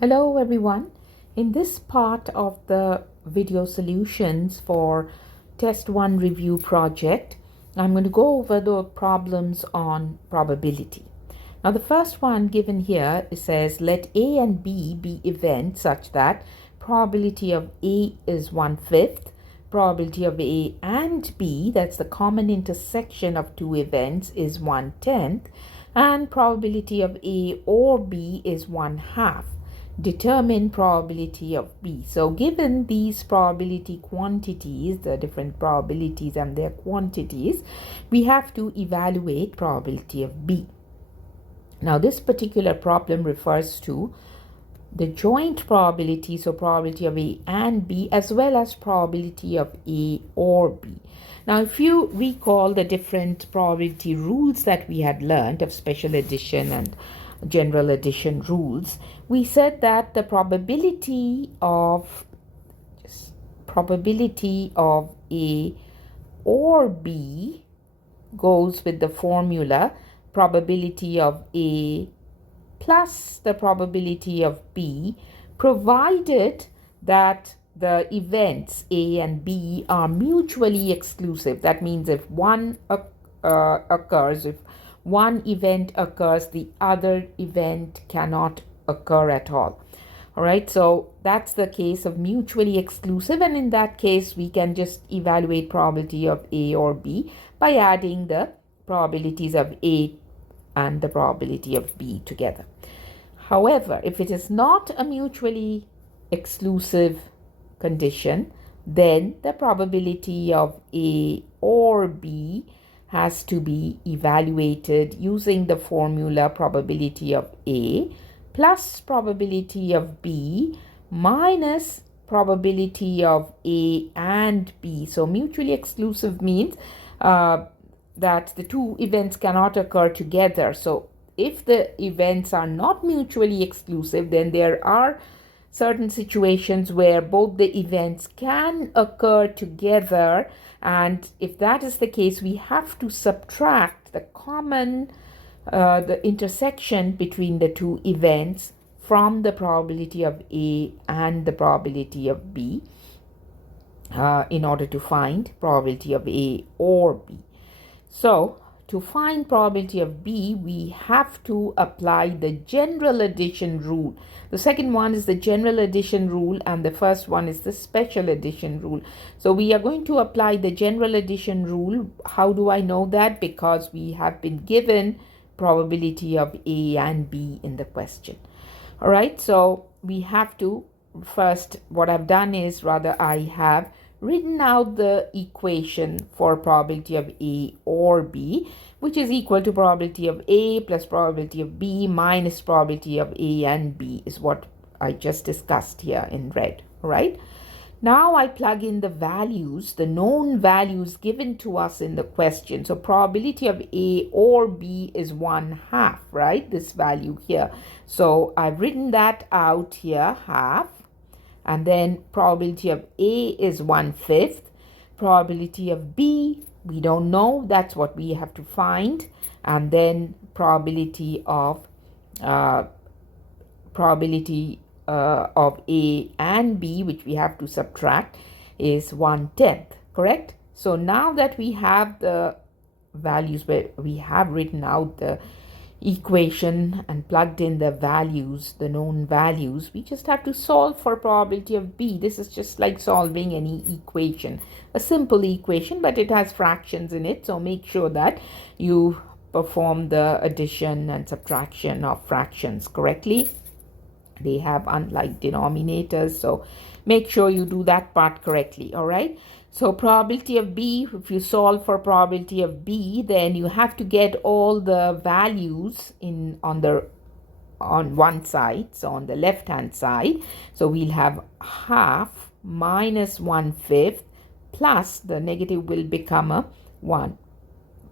Hello everyone. In this part of the video solutions for test 1 review project, I'm going to go over the problems on probability. Now the first one given here, it says let A and B be events such that probability of A is 1/5, probability of A and B, that's the common intersection of two events, is 1/10, and probability of A or B is 1/2. Determine probability of B. So given these probability quantities, the different probabilities and their quantities, we have to evaluate probability of B. Now this particular problem refers to the joint probability, so probability of A and B, as well as probability of A or B. Now if you recall the different probability rules that we had learned of special addition and general addition rules, we said that the probability of A or B goes with the formula probability of A plus the probability of B, provided that the events A and B are mutually exclusive. That means if one event occurs, the other event cannot occur at all. All right, so that's the case of mutually exclusive, and in that case we can just evaluate probability of A or B by adding the probabilities of A and the probability of B together. However, if it is not a mutually exclusive condition, then the probability of A or B has to be evaluated using the formula probability of A plus probability of B minus probability of A and B. So mutually exclusive means that the two events cannot occur together. So if the events are not mutually exclusive, then there are certain situations where both the events can occur together, and if that is the case, we have to subtract the intersection between the two events from the probability of A and the probability of B in order to find probability of A or B. So to find probability of B, we have to apply the general addition rule. The second one is the general addition rule, and the first one is the special addition rule. So we are going to apply the general addition rule. How do I know that? Because we have been given probability of A and B in the question. All right, so we have to first, what I've done is I have written out the equation for probability of A or B, which is equal to probability of A plus probability of B minus probability of A and B, is what I just discussed here in red, right? Now I plug in the values, the known values given to us in the question. So probability of A or B is 1/2, right? This value here. So I've written that out here, half. And then probability of A is 1/5. Probability of B, we don't know. That's what we have to find. And then probability of A and B, which we have to subtract, is 1/10. Correct? So now that we have the values, where we have written out the equation and plugged in the values, the known values, we just have to solve for probability of B. This is just like solving any equation, a simple equation, but it has fractions in it. So make sure that you perform the addition and subtraction of fractions correctly. They have unlike denominators, so make sure you do that part correctly. All right, so probability of B, if you solve for probability of B, then you have to get all the values on one side, so on the left hand side. So we'll have half minus 1/5 plus the negative will become a 1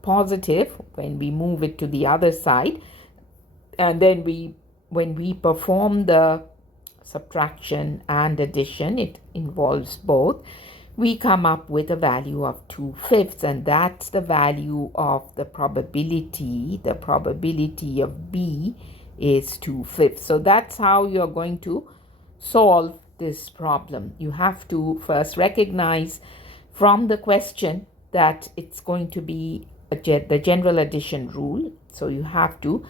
positive when we move it to the other side, and then when we perform the subtraction and addition, it involves both, we come up with a value of 2/5, and that's the value of the probability of B is 2/5. So that's how you're going to solve this problem. You have to first recognize from the question that it's going to be the general addition rule. So you have to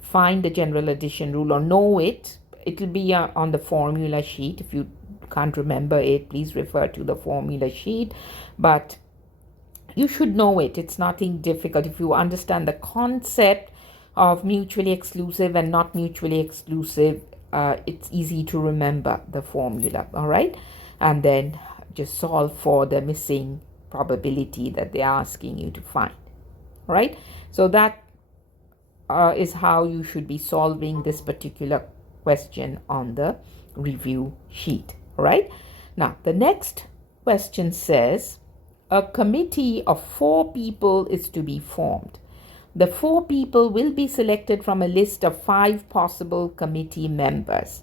find the general addition rule or know it. It'll be on the formula sheet. If you can't remember it, please refer to the formula sheet. But you should know it. It's nothing difficult. If you understand the concept of mutually exclusive and not mutually exclusive, it's easy to remember the formula. All right. And then just solve for the missing probability that they're asking you to find. All right. So that is how you should be solving this particular question on the review sheet. All right. Now, the next question says, a committee of 4 people is to be formed. The 4 people will be selected from a list of 5 possible committee members.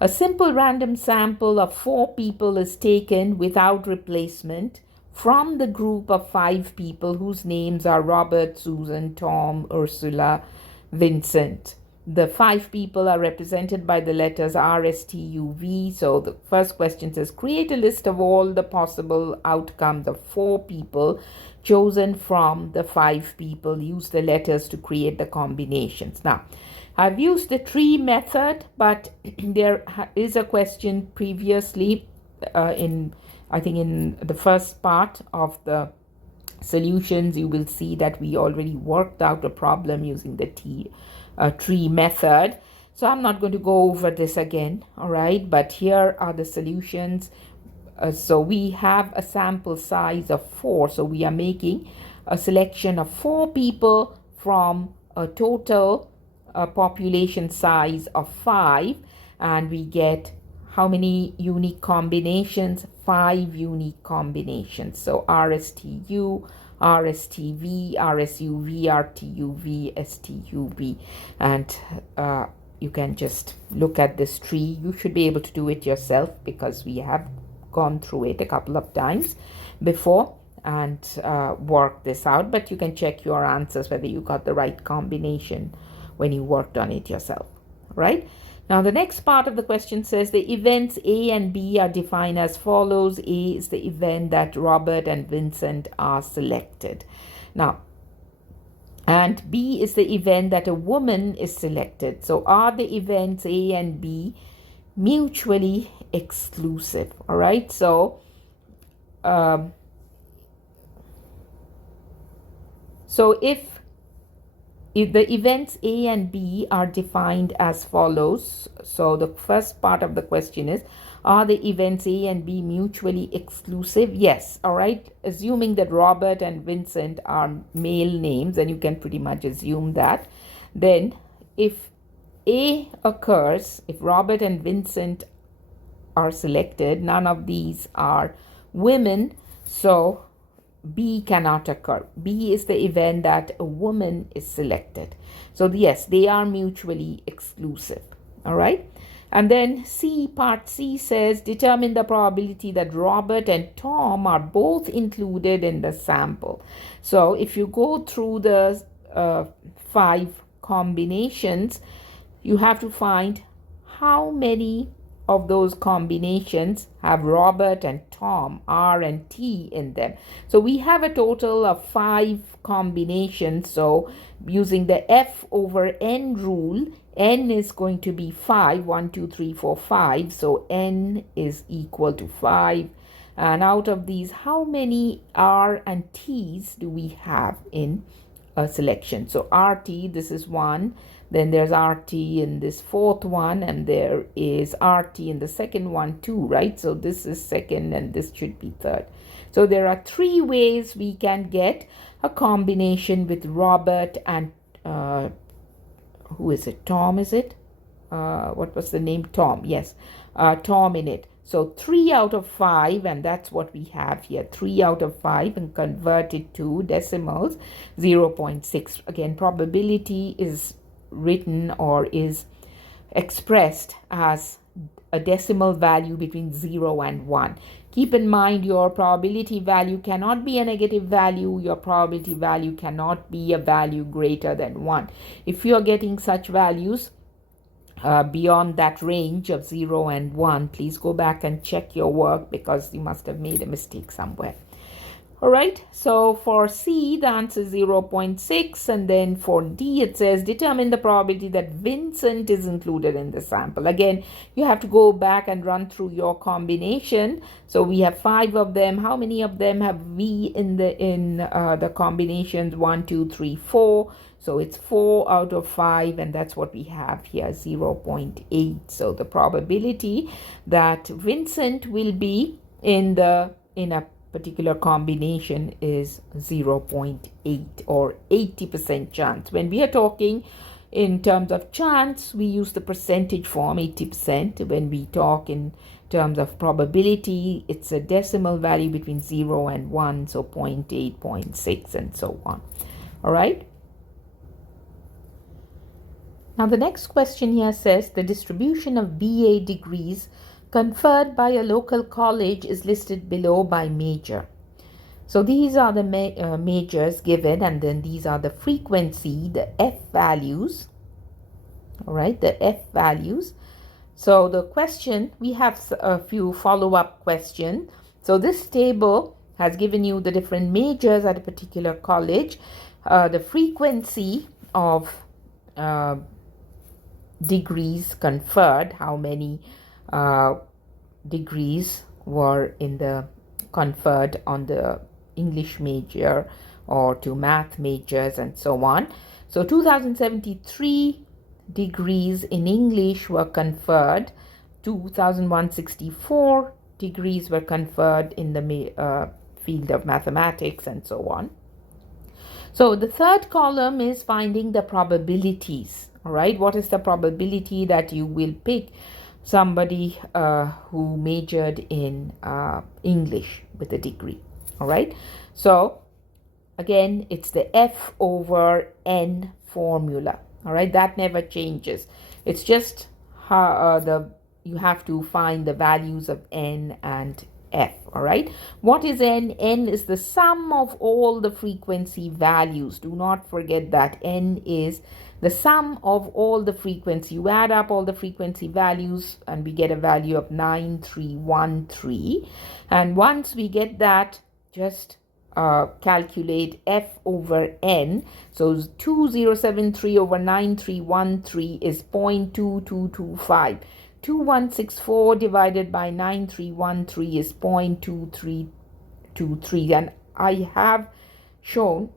A simple random sample of 4 people is taken without replacement from the group of 5 people whose names are Robert, Susan, Tom, Ursula, Vincent. The 5 people are represented by the letters R, S, T, U, V. So the first question says, create a list of all the possible outcomes of 4 people chosen from the 5 people. Use the letters to create the combinations. Now, I've used the tree method, but there is a question previously in the first part of the solutions. You will see that we already worked out a problem using the tree method. So I'm not going to go over this again, all right? But here are the solutions. So we have a sample size of 4. So we are making a selection of 4 people from a total population size of 5. And we get how many unique combinations? 5 unique combinations. So RSTU, RSTV, RSUV, RTUV, STUV. And you can just look at this tree. You should be able to do it yourself because we have gone through it a couple of times before and work this out. But you can check your answers whether you got the right combination when you worked on it yourself, right? Now, the next part of the question says the events A and B are defined as follows. A is the event that Robert and Vincent are selected. Now, and B is the event that a woman is selected. So are the events A and B mutually exclusive? All right. So, if the events A and B are defined as follows, so the first part of the question is, are the events A and B mutually exclusive? Yes, all right. Assuming that Robert and Vincent are male names, and you can pretty much assume that, then if A occurs, if Robert and Vincent are selected, none of these are women, so B cannot occur. B is the event that a woman is selected. So yes, they are mutually exclusive. All right. And then part C says, determine the probability that Robert and Tom are both included in the sample. So if you go through the 5 combinations, you have to find how many of those combinations have Robert and Tom, R and T in them. So we have a total of 5 combinations. So using the F over N rule, N is going to be 5, 1, 2, 3, 4, 5. So N is equal to 5. And out of these, how many R and T's do we have in a selection? So RT, this is 1. Then there's RT in this 4th one, and there is RT in the 2nd one too, right? So this is 2nd and this should be 3rd. So there are 3 ways we can get a combination with Robert and who is it? Tom, is it? What was the name? Tom, yes. Tom in it. So 3 out of 5, and that's what we have here. 3 out of 5, and convert it to decimals, 0.6. Again, probability is written or is expressed as a decimal value between 0 and 1. Keep in mind your probability value cannot be a negative value. Your probability value cannot be a value greater than 1. If you are getting such values beyond that range of 0 and 1, please go back and check your work because you must have made a mistake somewhere. All right, so for C, the answer is 0.6, and then for D, it says determine the probability that Vincent is included in the sample. Again, you have to go back and run through your combination. So we have 5 of them. How many of them have V in the combinations? 1, 2, 3, 4. So it's 4 out of 5, and that's what we have here, 0.8. So the probability that Vincent will be in a particular combination is 0.8 or 80% chance. When we are talking in terms of chance, we use the percentage form, 80%. When we talk in terms of probability, it's a decimal value between 0 and 1, so 0.8, 0.6, and so on. All right. Now the next question here says the distribution of BA degrees conferred by a local college is listed below by major. So these are the majors given, and then these are the frequency, the F values. All right, the F values. So the question, we have a few follow-up questions. So this table has given you the different majors at a particular college, the frequency of degrees conferred, how many degrees were conferred on the English major or to math majors and so on. So 2073 degrees in English were conferred, 2164 degrees were conferred in the field of mathematics and so on. So the third column is finding the probabilities. All right, what is the probability that you will pick somebody who majored in English with a degree? All right, so again, it's the F over N formula. All right, that never changes. It's just how you have to find the values of N and F. All right, what is N? N is the sum of all the frequency values. Do not forget that N is the sum of all the frequency. You add up all the frequency values and we get a value of 9313. And once we get that, just calculate F over N. So 2073 over 9313 is 0.2225. 2164 divided by 9313 is 0.2323. And I have shown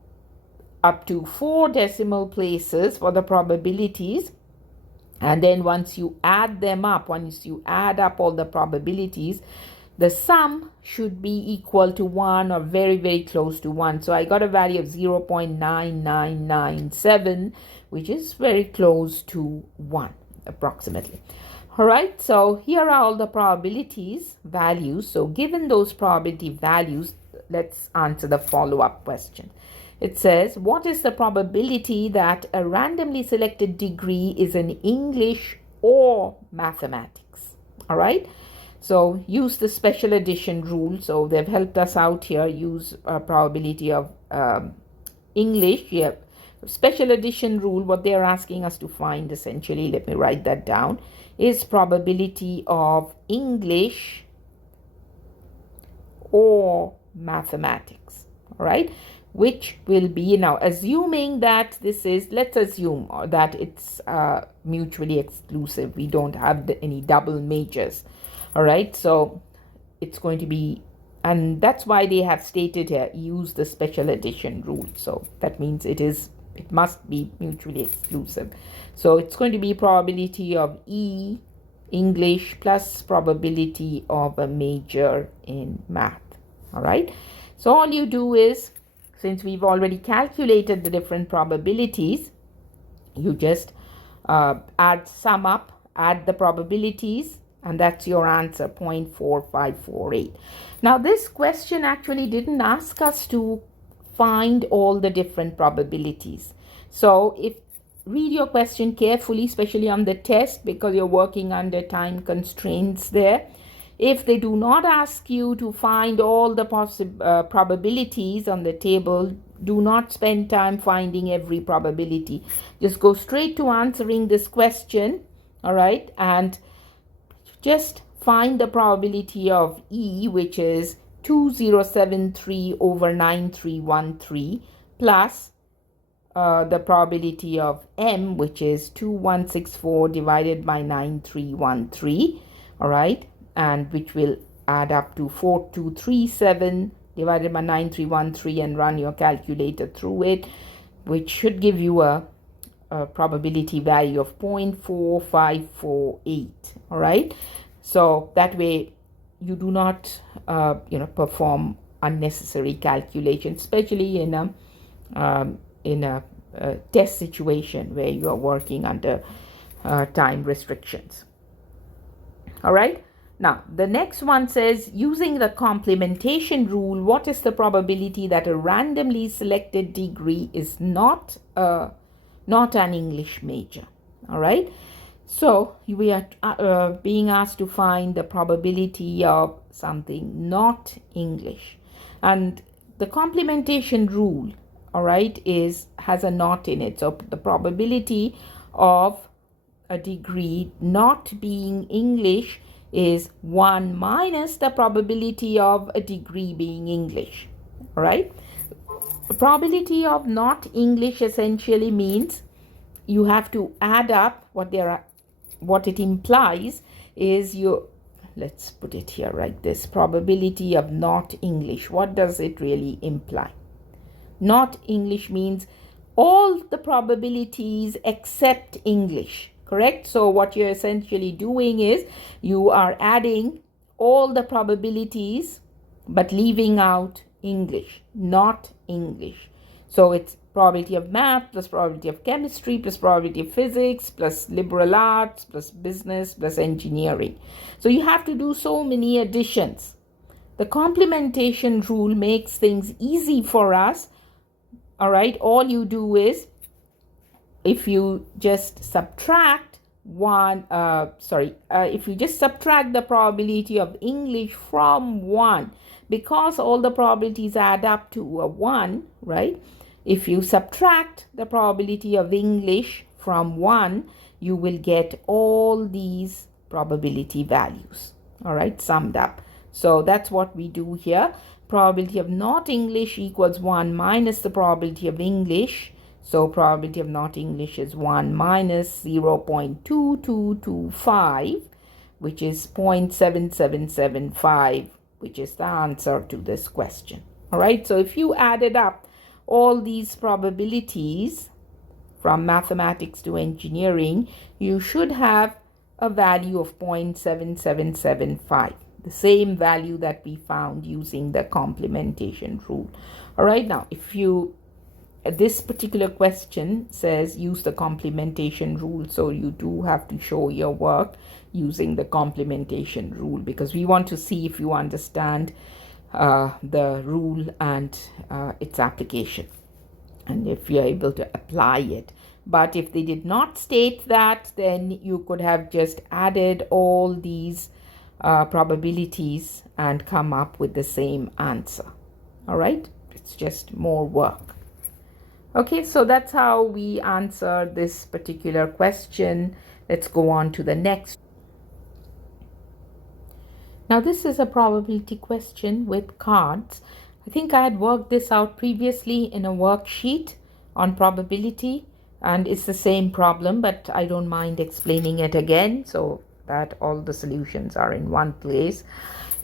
up to 4 decimal places for the probabilities, and then once you add them up, once you add up all the probabilities, the sum should be equal to 1 or very, very close to 1. So I got a value of 0.9997, which is very close to 1 approximately. All right, so here are all the probabilities values. So given those probability values, let's answer the follow-up question. It says, what is the probability that a randomly selected degree is in English or mathematics? All right, so use the special addition rule. So they've helped us out here. Use a probability of English. Yeah, special addition rule, what they're asking us to find essentially, let me write that down, is probability of English or mathematics. All right, which will be, now assuming that this is, let's assume that it's mutually exclusive. We don't have any double majors. All right, so it's going to be, and that's why they have stated here, use the special addition rule. So that means it must be mutually exclusive. So it's going to be probability of E, English, plus probability of a major in math. All right, so all you do is, since we've already calculated the different probabilities, you just sum up, add the probabilities, and that's your answer, 0.4548. Now this question actually didn't ask us to find all the different probabilities. So if read your question carefully, especially on the test, because you're working under time constraints there. If they do not ask you to find all the probabilities on the table, do not spend time finding every probability. Just go straight to answering this question, all right? And just find the probability of E, which is 2073 over 9313, plus the probability of M, which is 2164 divided by 9313, all right? And which will add up to 4237 divided by 9313, and run your calculator through it, which should give you a probability value of 0.4548, all right? So that way you do not perform unnecessary calculations, especially in a test situation where you are working under time restrictions. All right. Now, the next one says, using the complementation rule, what is the probability that a randomly selected degree is not an English major? All right. So we are being asked to find the probability of something not English. And the complementation rule, all right, has a not in it. So the probability of a degree not being English is 1 minus the probability of a degree being English, all right? The probability of not English essentially means you have to add up what it implies is let's put it here, right? This probability of not English. What does it really imply? Not English means all the probabilities except English, correct? So what you're essentially doing is you are adding all the probabilities but leaving out English, not English. So it's probability of math plus probability of chemistry plus probability of physics plus liberal arts plus business plus engineering. So you have to do so many additions. The complementation rule makes things easy for us. All right, all you do is, if you just subtract if you just subtract the probability of English from 1, because all the probabilities add up to a 1, right? If you subtract the probability of English from 1, you will get all these probability values, all right, summed up. So that's what we do here. Probability of not English equals 1 minus the probability of English. So probability of not English is 1 minus 0.2225, which is 0.7775, which is the answer to this question. All right, so if you added up all these probabilities from mathematics to engineering, you should have a value of 0.7775. The same value that we found using the complementation rule. All right, now this particular question says use the complementation rule, so you do have to show your work using the complementation rule, because we want to see if you understand the rule and its application, and if you're able to apply it. But if they did not state that, then you could have just added all these probabilities and come up with the same answer. All right, it's just more work. Okay, so that's how we answer this particular question. Let's go on to the next. Now this is a probability question with cards. I think I had worked this out previously in a worksheet on probability, and it's the same problem, but I don't mind explaining it again so that all the solutions are in one place.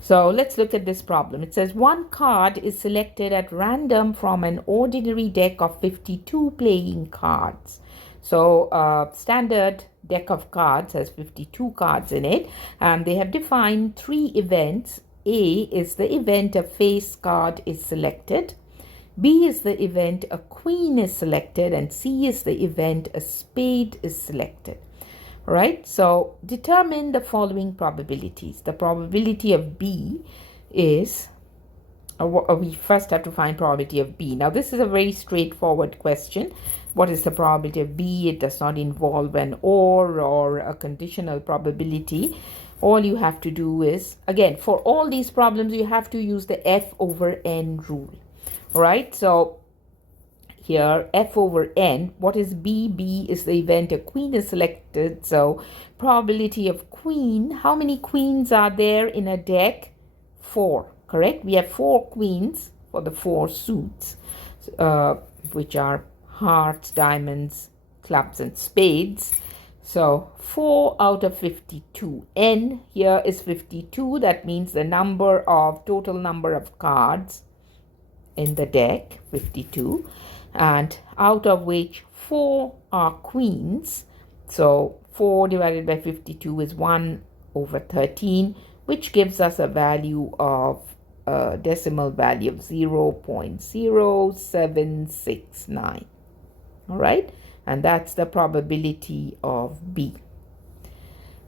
So let's look at this problem. It says one card is selected at random from an ordinary deck of 52 playing cards. So standard deck of cards has 52 cards in it, and they have defined 3 events. A is the event a face card is selected. B is the event a queen is selected, and C is the event a spade is selected. All right, so determine the following probabilities. The probability of B is, we first have to find probability of B. Now this is a very straightforward question. What is the probability of B? It does not involve an or a conditional probability. All you have to do is, again, for all these problems, you have to use the F over N rule. All right, so here F over N, what is B? B is the event a queen is selected. So probability of queen, how many queens are there in a deck? 4, correct? We have 4 queens for the 4 suits, which are hearts, diamonds, clubs, and spades. So 4 out of 52. N here is 52. That means the total number of cards in the deck, 52. And out of which 4 are queens. So 4 divided by 52 is 1 over 13, which gives us a value of a decimal value of 0.0769. All right, and that's the probability of B.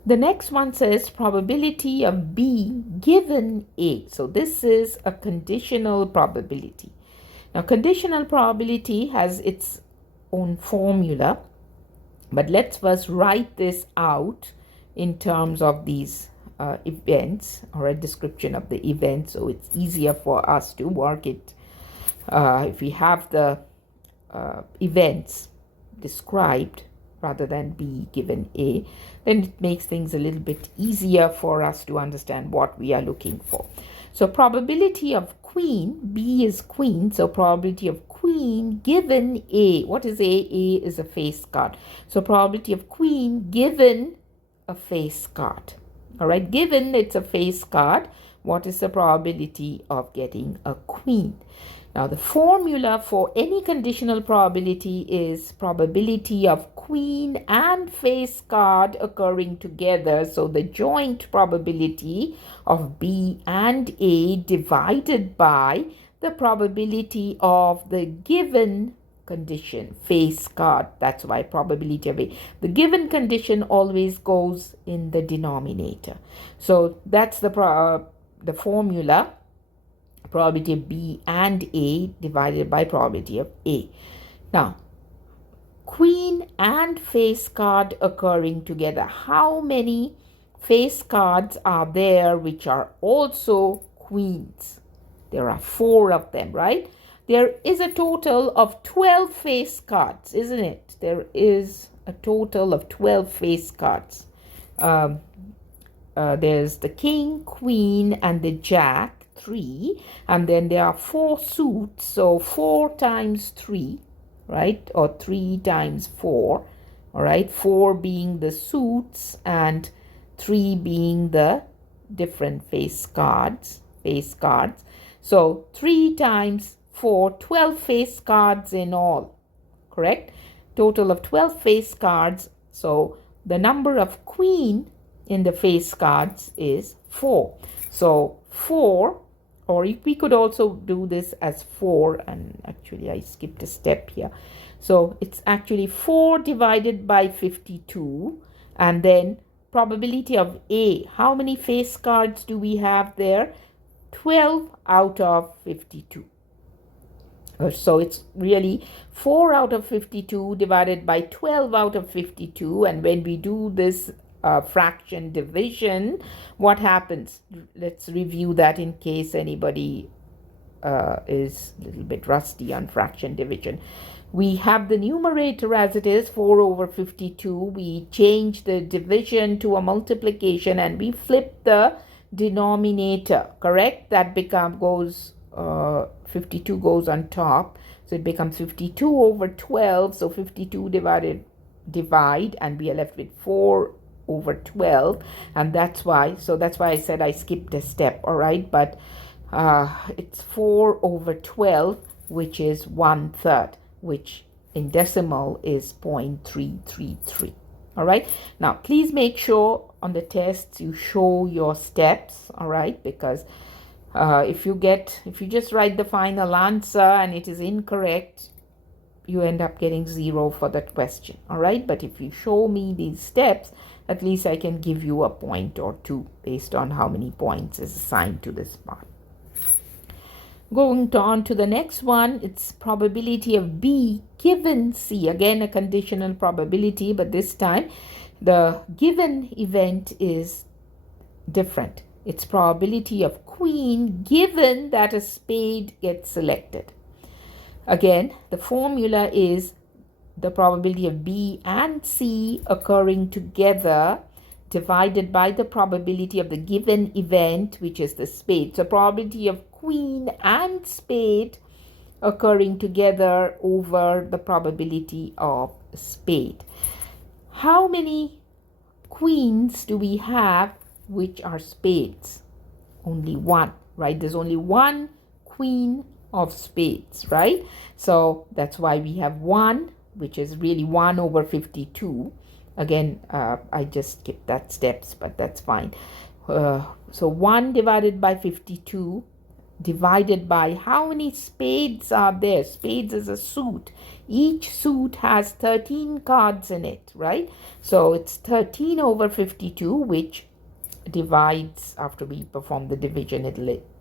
The next one says probability of B given A. So this is a conditional probability. Now, conditional probability has its own formula, but let's first write this out in terms of these events, or a description of the event, so it's easier for us to work it. If we have the events described rather than B given A, then it makes things a little bit easier for us to understand what we are looking for. So probability of queen, B is queen, so probability of queen given A. What is A? A is a face card. So probability of queen given a face card. All right, given it's a face card, what is the probability of getting a queen? Now, the formula for any conditional probability is probability of queen and face card occurring together. So the joint probability of B and A divided by the probability of the given condition, face card. That's why probability of A. The given condition always goes in the denominator. So that's the formula. Probability of B and A divided by probability of A. Now, queen and face card occurring together. How many face cards are there which are also queens? There are 4 of them, right? There is a total of 12 face cards, isn't it? There is a total of 12 face cards. There's the king, queen, and the jack. 3, and then there are 4 suits, so 4 times 3, right, or 3 times 4, all right, 4 being the suits and 3 being the different face cards. So 3 times 4, 12 face cards in all, correct? Total of 12 face cards. So the number of queen in the face cards is 4. So 4, or we could also do this as 4, and actually I skipped a step here. So it's actually 4 divided by 52, and then probability of A. How many face cards do we have there? 12 out of 52. So it's really 4 out of 52 divided by 12 out of 52, and when we do this fraction division, what happens? Let's review that in case anybody is a little bit rusty on fraction division. We have the numerator as it is, 4 over 52. We change the division to a multiplication and we flip the denominator, correct? That 52 goes on top, so it becomes 52 over 12. So 52 divide, and we are left with 4 over 12, and that's why I said I skipped a step. All right, but it's 4 over 12, which is 1/3, which in decimal is 0.333. All right, now please make sure on the tests you show your steps. All right, because if you just write the final answer and it is incorrect, you end up getting 0 for that question. All right, but if you show me these steps, at least I can give you a point or 2 based on how many points is assigned to this part. Going on to the next one, it's probability of B given C. Again, a conditional probability, but this time the given event is different. It's probability of queen given that a spade gets selected. Again, the formula is the probability of B and C occurring together divided by the probability of the given event, which is the spade. So probability of queen and spade occurring together over the probability of spade. How many queens do we have which are spades? Only one, right? There's only one queen of spades, right? So that's why we have 1, which is really 1 over 52. Again, I just skipped that steps, but that's fine. So 1 divided by 52 divided by how many spades are there? Spades is a suit. Each suit has 13 cards in it, right? So it's 13 over 52, which divides, after we perform the division,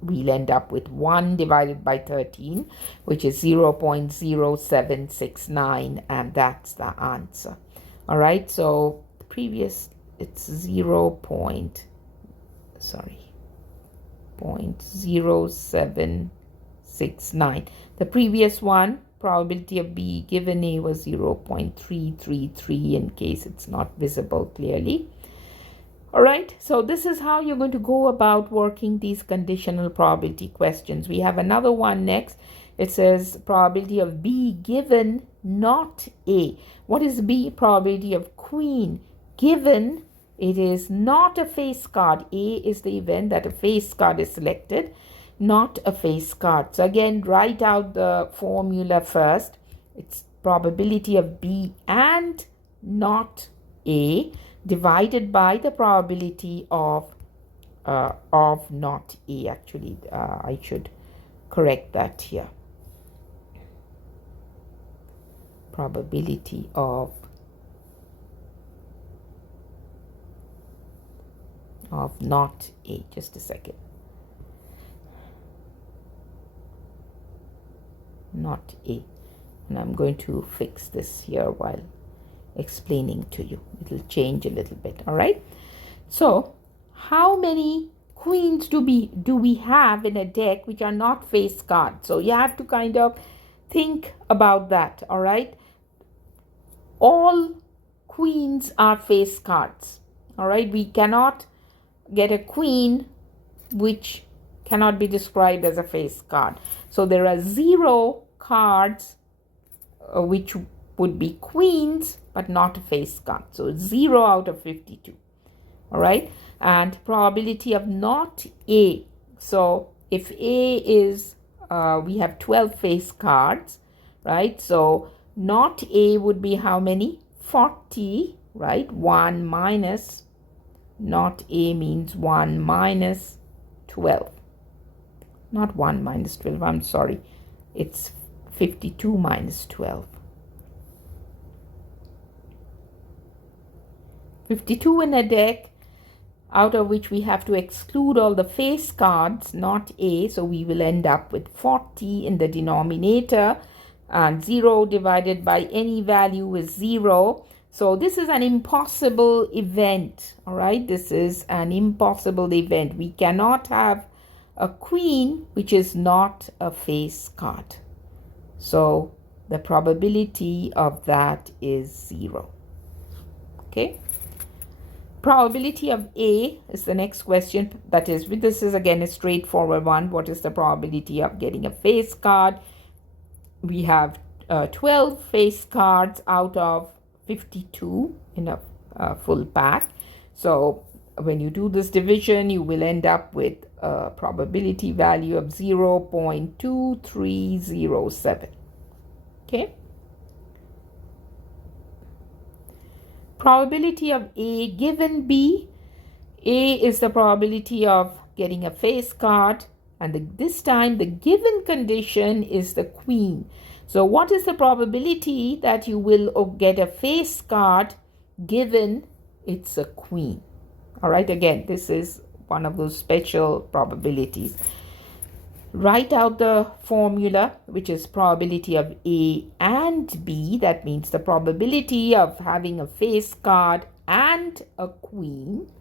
we'll end up with 1 divided by 13, which is 0.0769, and that's the answer. All right, so the previous, it's 0.0769. The previous one, probability of B given A, was 0.333, in case it's not visible clearly. All right, so this is how you're going to go about working these conditional probability questions. We have another one next. It says probability of B given not A. What is B? Probability of queen given it is not a face card. A is the event that a face card is selected, not a face card. So again, write out the formula first. It's probability of B and not A divided by the probability of not A. Actually, I should correct that here. Probability of not A. Just a second. Not A. And I'm going to fix this here while explaining to you. It'll change a little bit. All right. So how many queens do we have in a deck which are not face cards? So you have to kind of think about that. All right. All queens are face cards. All right. We cannot get a queen which cannot be described as a face card. So there are 0 cards which would be queens but not a face card. So 0 out of 52. All right. And probability of not A. So if A is, we have 12 face cards, right? So not A would be how many? 40, right? 1 minus, not A means 1 minus 12. Not 1 minus 12, I'm sorry. It's 52 minus 12. 52 in a deck, out of which we have to exclude all the face cards, not A. So we will end up with 40 in the denominator, and 0 divided by any value is 0. So this is an impossible event. All right, this is an impossible event. We cannot have a queen which is not a face card. So the probability of that is 0. Okay. Probability of A is the next question. That is, this is again a straightforward one. What is the probability of getting a face card? We have 12 face cards out of 52 in a full pack. So when you do this division, you will end up with a probability value of 0.2307. Okay. Probability of A given B. A is the probability of getting a face card, and this time the given condition is the queen. So what is the probability that you will get a face card given it's a queen? All right, again, this is one of those special probabilities. Write out the formula, which is probability of A and B. That means the probability of having a face card and a queen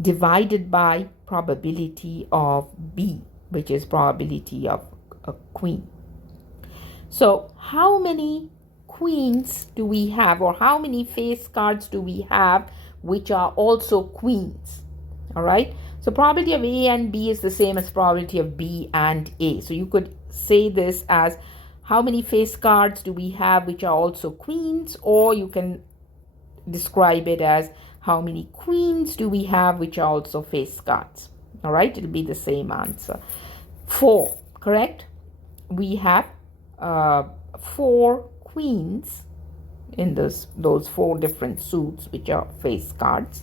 divided by probability of B, which is probability of a queen. So how many queens do we have, or how many face cards do we have which are also queens? All right. So probability of A and B is the same as probability of B and A. So you could say this as how many face cards do we have which are also queens, or you can describe it as how many queens do we have which are also face cards. All right, it'll be the same answer. 4, correct? We have 4 queens in those 4 different suits which are face cards.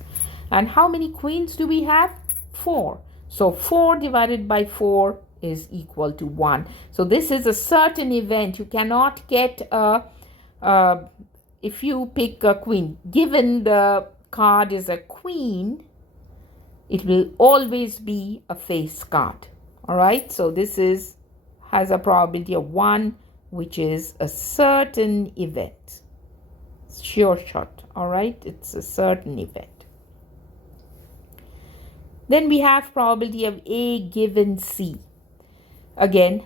And how many queens do we have? 4. So 4 divided by 4 is equal to 1. So this is a certain event. You cannot get if you pick a queen, given the card is a queen, it will always be a face card. All right. So this has a probability of 1, which is a certain event. Sure shot. All right. It's a certain event. Then we have probability of A given C. Again,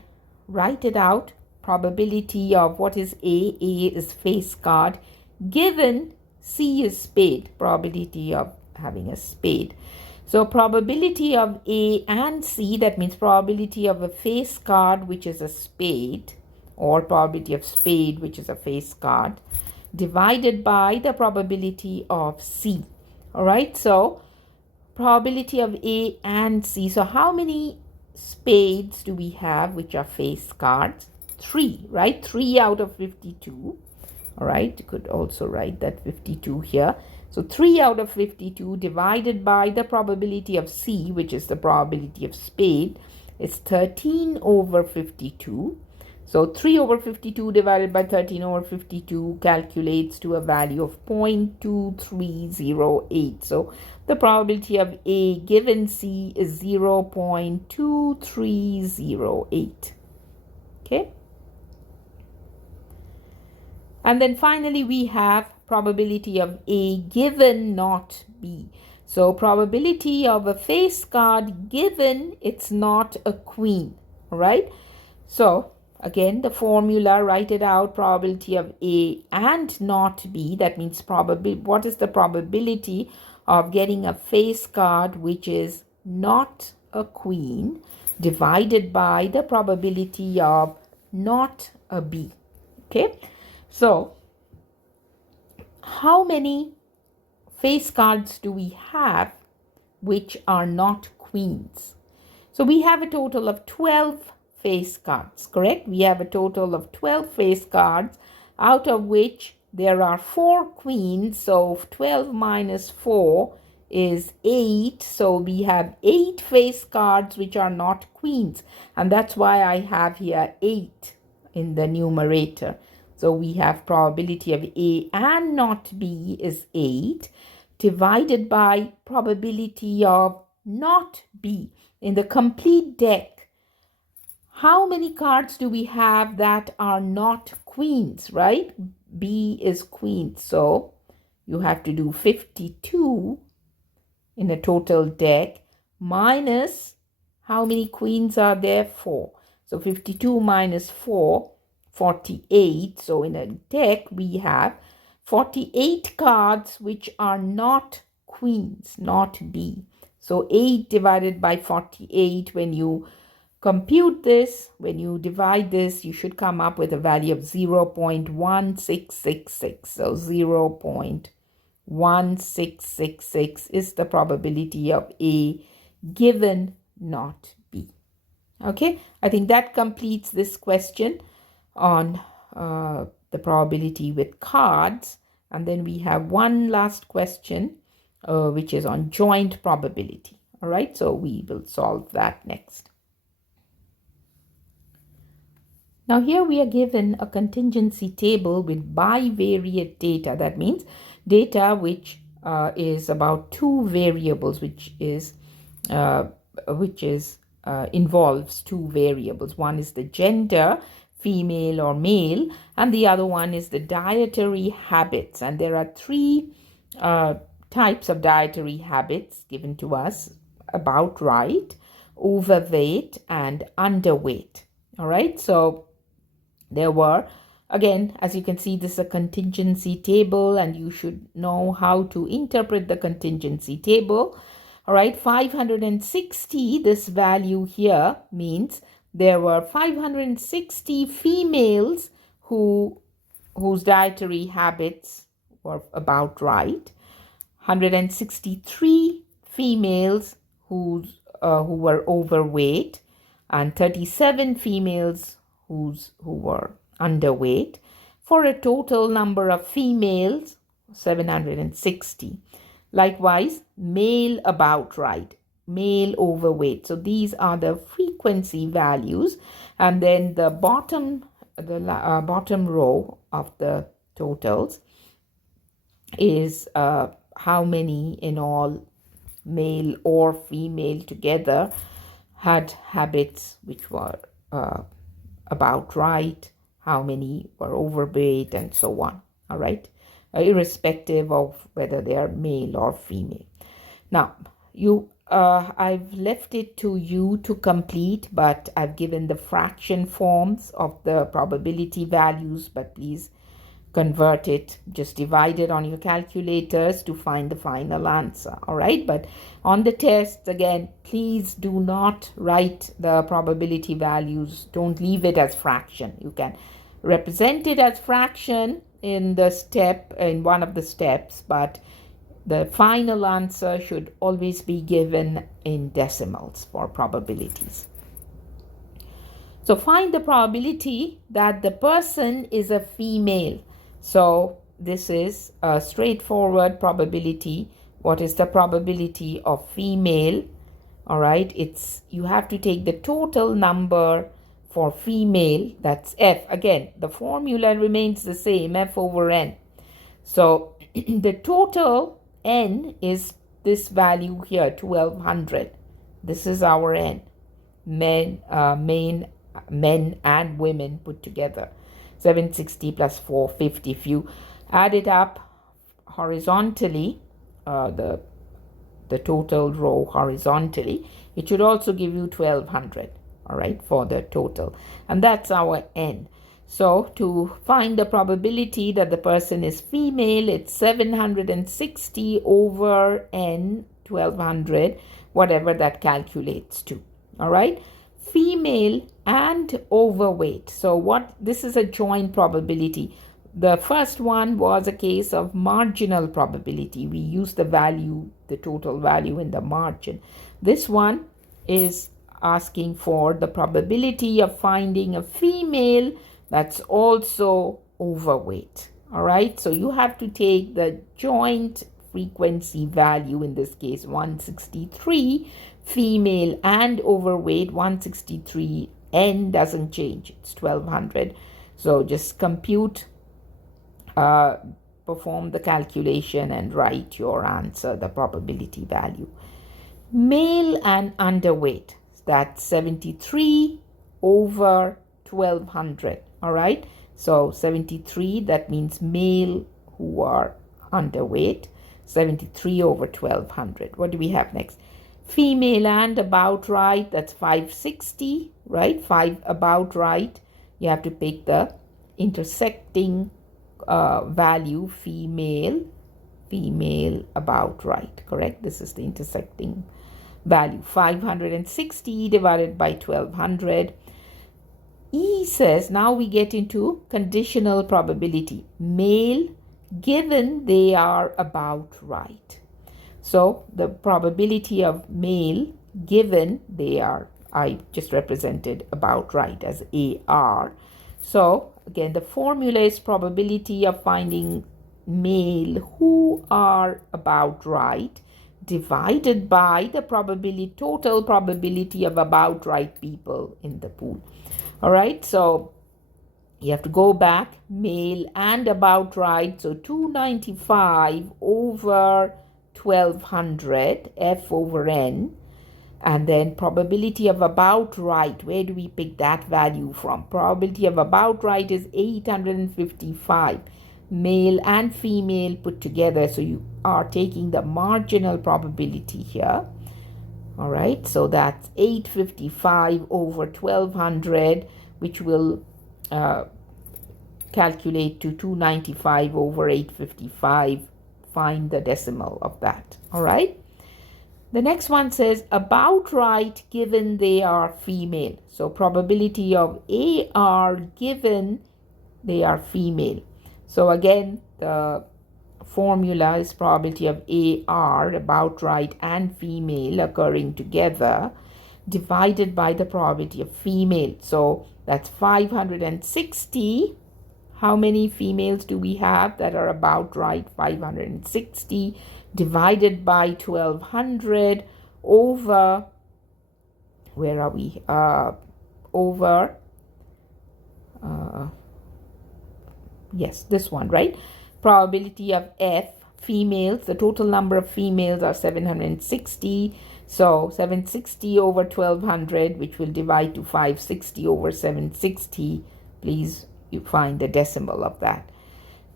write it out. Probability of what is A? A is face card. Given C is spade. Probability of having a spade. So probability of A and C, that means probability of a face card which is a spade, or probability of spade which is a face card, divided by the probability of C. All right. So probability of A and C. So how many spades do we have which are face cards? 3, right? 3 out of 52. All right, you could also write that 52 here. So 3 out of 52 divided by the probability of C, which is the probability of spade, is 13 over 52. So 3 over 52 divided by 13 over 52 calculates to a value of 0.2308. So the probability of A given C is 0.2308. Okay. And then finally we have probability of A given not B. So probability of a face card given it's not a queen. All right. So again, the formula, write it out. Probability of A and not B. That means what is the probability of getting a face card which is not a queen divided by the probability of not a B. Okay. So how many face cards do we have which are not queens? So we have a total of 12 face cards, correct? We have a total of 12 face cards, out of which there are 4 queens. So 12 minus 4 is 8. So we have 8 face cards which are not queens. And that's why I have here 8 in the numerator. So we have probability of A and not B is 8 divided by probability of not B. In the complete deck, how many cards do we have that are not queens, right? B is queen. So you have to do 52 in a total deck minus how many queens are there? 4. So 52 minus 4, 48. So in a deck we have 48 cards which are not queens, not B. So 8 divided by 48, when you compute this, when you divide this, you should come up with a value of 0.1666. So 0.1666 is the probability of A given not B. Okay, I think that completes this question on the probability with cards. And then we have one last question, which is on joint probability. All right, so we will solve that next. Now here we are given a contingency table with bivariate data. That means data which is about 2 variables, which is involves two variables. One is the gender, female or male, and the other one is the dietary habits. And there are three types of dietary habits given to us: about right, overweight, and underweight. All right, so there were, again, as you can see, this is a contingency table, and you should know how to interpret the contingency table. All right, 560, this value here means there were 560 females whose dietary habits were about right, 163 females who were overweight, and 37 females who were underweight, for a total number of females 760. Likewise, male about right, male overweight. So these are the frequency values, and then the bottom row of the totals is how many in all, male or female together, had habits which were about right, how many were overweight, and so on. All right, irrespective of whether they are male or female. Now, I've left it to you to complete, but I've given the fraction forms of the probability values, but please convert it, just divide it on your calculators to find the final answer. All right, but on the test, again, please do not write the probability values. Don't leave it as fraction. You can represent it as fraction in one of the steps, but the final answer should always be given in decimals for probabilities. So find the probability that the person is a female. So this is a straightforward probability. What is the probability of female? All right, you have to take the total number for female, that's F. Again, the formula remains the same, F over N. So the total N is this value here, 1200. This is our N, men and women put together. 760 plus 450. If you add it up horizontally, the total row horizontally, it should also give you 1200. All right, for the total, and that's our N. So to find the probability that the person is female, it's 760 over N, 1200, whatever that calculates to. All right, female and overweight. So this is a joint probability. The first one was a case of marginal probability. We use the total value in the margin. This one is asking for the probability of finding a female that's also overweight. All right, so you have to take the joint frequency value, in this case 163, female and overweight. 163 N doesn't change, it's 1200. So just compute, perform the calculation and write your answer, the probability value. Male and underweight, that's 73 over 1200. All right, so 73, that means male who are underweight, 73 over 1200. What do we have next? Female and about right, that's 560, right? 5 about right. You have to pick the intersecting value, female about right, correct? This is the intersecting value, 560 divided by 1200. E says, now we get into conditional probability. Male, given they are about right. So the probability of male, given they are, I just represented about right as AR. So again, the formula is probability of finding male who are about right divided by the total probability of about right people in the pool. All right, so you have to go back, male and about right. So 295 over 1200, F over N. And then probability of about right, where do we pick that value from? Probability of about right is 855, male and female put together. So you are taking the marginal probability here. All right, so that's 855 over 1200, which will calculate to 295 over 855. Find the decimal of that. All right. The next one says about right given they are female. So probability of AR given they are female. So again, the formula is probability of AR, about right, and female occurring together, divided by the probability of female. So that's 560. How many females do we have that are about right? 560 divided by 1200 over, where are we? Yes, this one, right? Probability of F, females, the total number of females are 760. So 760 over 1200, which will divide to 560 over 760. Please, you find the decimal of that.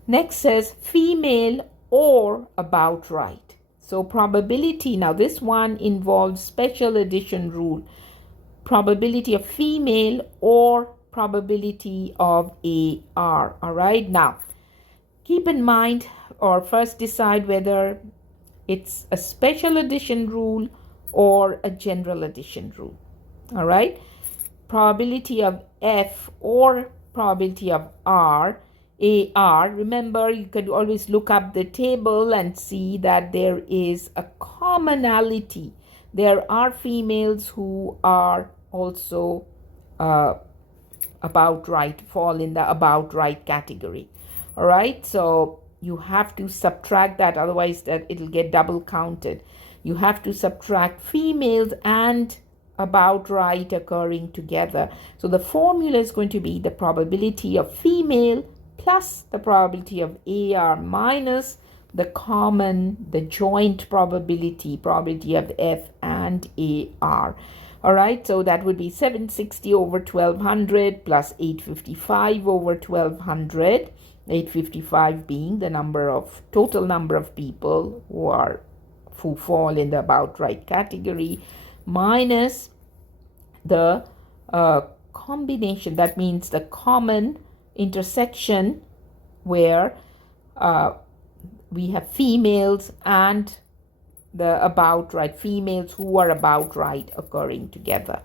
Next says female or about right. So probability, now this one involves special addition rule. Probability of female or probability of AR. All right, now keep in mind, or first decide whether it's a special addition rule or a general addition rule. All right, probability of F or probability of AR. Remember, you could always look up the table and see that there is a commonality. There are females who are also about right, fall in the about right category. All right, so you have to subtract that, otherwise that it'll get double counted. You have to subtract females and about right occurring together. So the formula is going to be the probability of female plus the probability of AR minus the joint probability of F and AR. All right, so that would be 760 over 1200 plus 855 over 1200. 855 being the total number of people who fall in the about right category, minus the combination, that means the common intersection where we have females and the about right, females who are about right occurring together.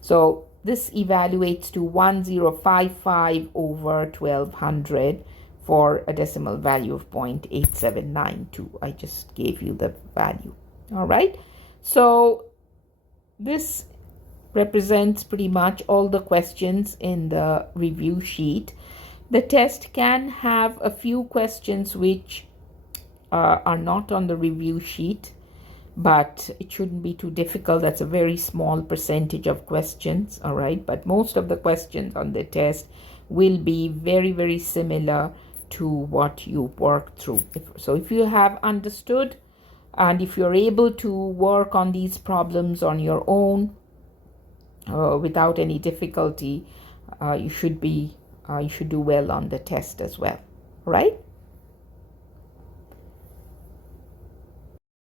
So this evaluates to 1055 over 1200 for a decimal value of 0.8792. I just gave you the value. All right, so this represents pretty much all the questions in the review sheet. The test can have a few questions which are not on the review sheet, but it shouldn't be too difficult. That's a very small percentage of questions. All right, but most of the questions on the test will be very, very similar to what you worked through. If you have understood and if you're able to work on these problems on your own without any difficulty, you should do well on the test as well. Right?